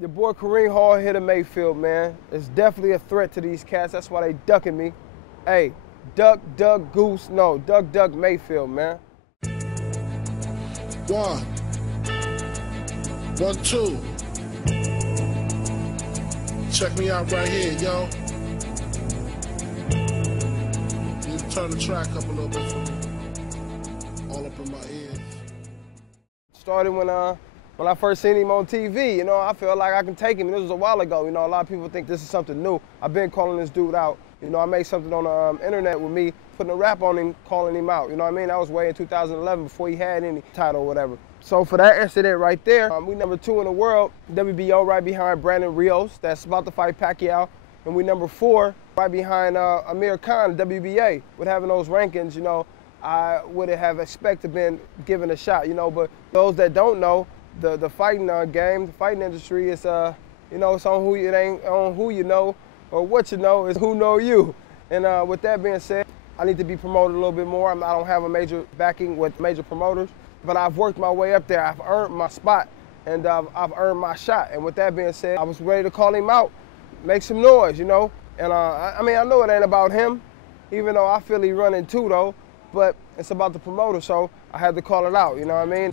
Your boy Karim hard-hitta Mayfield, man. It's definitely a threat to these cats. That's why they ducking me. Hey, duck, goose. No, duck, Mayfield, man. 1, 2. Check me out right here, yo. You can turn the track up a little bit for me. All up in my ears. Started when I first seen him on TV, you know, I feel like I can take him. This was a while ago, you know, a lot of people think this is something new. I've been calling this dude out. You know, I made something on the internet with me, putting a rap on him, calling him out. You know what I mean? That was way in 2011 before he had any title or whatever. So for that incident right there, we number 2 in the world, WBO right behind Brandon Rios, that's about to fight Pacquiao. And we number 4 right behind Amir Khan, WBA. With having those rankings, you know, I would have expected been given a shot, you know, but those that don't know, the fighting game, the fighting industry is, you know, it's on it ain't on who you know or what you know, it's who know you. And with that being said, I need to be promoted a little bit more. I don't have a major backing with major promoters, but I've worked my way up there. I've earned my spot, and I've earned my shot. And with that being said, I was ready to call him out, make some noise, you know. And I mean, I know it ain't about him, even though I feel he running too, though, but it's about the promoter, so I had to call it out, you know what I mean?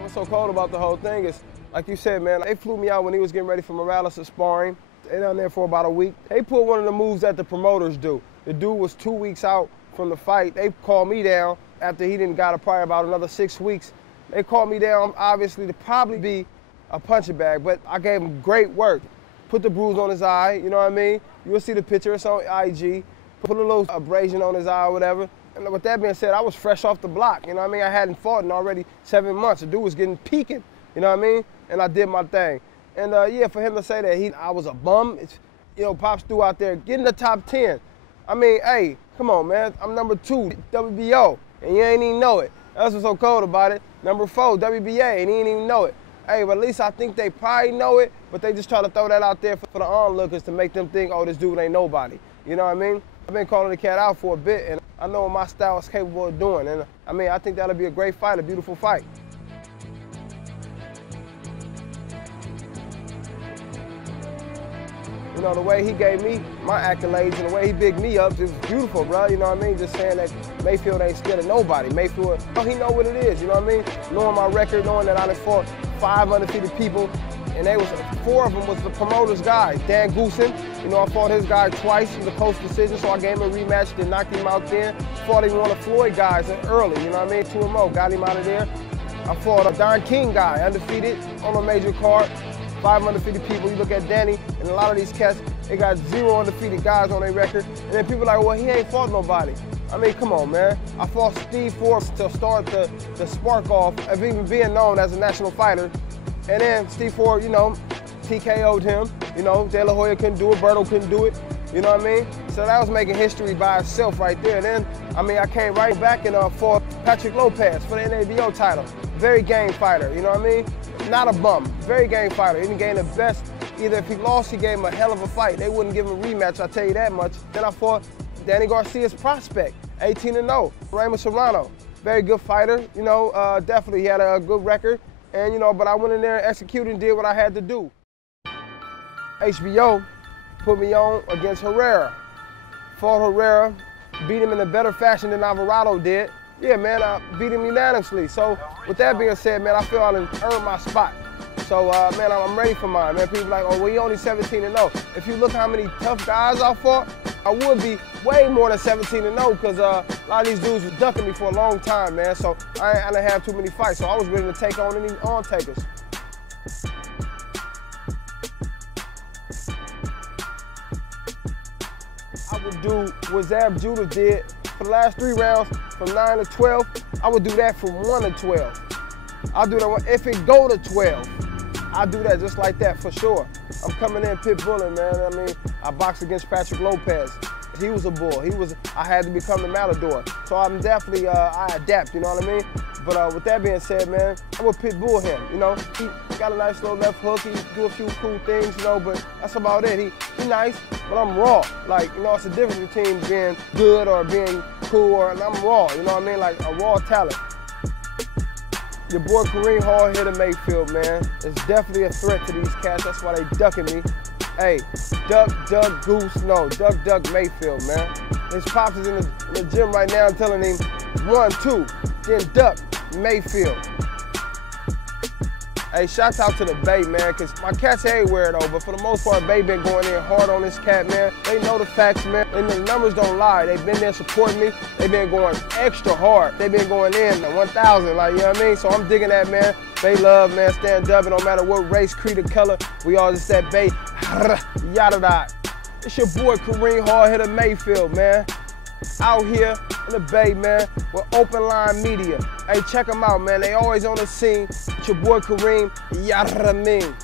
What's so cold about the whole thing is, like you said, man, they flew me out when he was getting ready for Morales' sparring. They down there for about a week. They pulled one of the moves that the promoters do. The dude was 2 weeks out from the fight. They called me down after he didn't got probably about another 6 weeks. They called me down, obviously, to probably be a punching bag, but I gave him great work. Put the bruise on his eye, you know what I mean? You'll see the picture, it's on IG. Put a little abrasion on his eye or whatever. And with that being said, I was fresh off the block, you know what I mean? I hadn't fought in already 7 months. The dude was getting peaking, you know what I mean? And I did my thing. And yeah, for him to say that I was a bum, you know, Pops threw out there, get in the top 10. I mean, hey, come on, man. I'm number 2, WBO, and you ain't even know it. That's what's so cold about it. Number 4, WBA, and he ain't even know it. Hey, but at least I think they probably know it, but they just try to throw that out there for the onlookers to make them think, oh, this dude ain't nobody. You know what I mean? I've been calling the cat out for a bit, and I know what my style is capable of doing. And I mean, I think that'll be a great fight, a beautiful fight. You know, the way he gave me my accolades and the way he bigged me up is beautiful, bro. You know what I mean? Just saying that Mayfield ain't scared of nobody. Mayfield, he know what it is, you know what I mean? Knowing my record, knowing that I done fought 5 undefeated people, and 4 of them was the promoter's guys. Dan Garcia, you know, I fought his guy twice in the post decision, so I gave him a rematch, then knocked him out there. Fought him one of Floyd guys early, you know what I mean? 2-0, got him out of there. I fought a Don King guy, undefeated on a major card. 5 undefeated people. You look at Danny, and a lot of these cats, they got 0 undefeated guys on their record. And then people are like, well, he ain't fought nobody. I mean, come on, man. I fought Steve Forbes to start the spark off of even being known as a national fighter. And then Steve Forbes, you know, TKO'd him. You know, De La Hoya couldn't do it, Berto couldn't do it. You know what I mean? So that was making history by itself right there. And then, I mean, I came right back and fought Patrick Lopez for the NABO title. Very game fighter, you know what I mean? Not a bum, very game fighter. He didn't gain the best. Either if he lost, he gave him a hell of a fight. They wouldn't give him a rematch, I'll tell you that much. Then I fought Danny Garcia's prospect, 18-0, Raymond Serrano. Very good fighter, you know, definitely he had a good record. And, you know, but I went in there and executed and did what I had to do. HBO put me on against Herrera. Fought Herrera, beat him in a better fashion than Alvarado did. Yeah, man, I beat him unanimously. So with that being said, man, I feel I done earned my spot. So, man, I'm ready for mine, man. People like, oh, well, he only 17-0. If you look how many tough guys I fought, I would be way more than 17-0 because a lot of these dudes was ducking me for a long time, man. So I didn't have too many fights. So I was ready to take on any on-takers. I would do what Zab Judah did for the last 3 rounds, from 9 to 12. I would do that from 1 to 12. I'll do that if it go to 12. I'll do that just like that for sure. I'm coming in pit bulling, man. I mean, I boxed against Patrick Lopez. He was a bull. I had to become the matador. So I'm definitely, I adapt, you know what I mean? But with that being said, man, I would pit bull him, you know? He got a nice little left hook. He do a few cool things, you know, but that's about it. He nice, but I'm raw. Like, you know, it's a difference between being good or being cool, and I'm raw, you know what I mean? Like a raw talent. Your boy Karim hard-hitta Mayfield, man. It's definitely a threat to these cats. That's why they ducking me. Hey, duck, goose, no. Duck, Mayfield, man. His pops is in the gym right now telling him 1, 2, then duck, Mayfield. Hey, shout out to the Bay, man, because my cats everywhere, though, but for the most part, Bay been going in hard on this cat, man. They know the facts, man, and the numbers don't lie. They've been there supporting me. They've been going extra hard. They've been going in 1,000, like, you know what I mean? So I'm digging that, man. Bay love, man, stand up, no matter what race, creed, or color. We all just that Bay, yada da. It's your boy Karim hard-hitta Mayfield, man. Out here in the Bay, man, with Open Line Media. Hey, check them out, man. They always on the scene. It's your boy Karim, yada mean.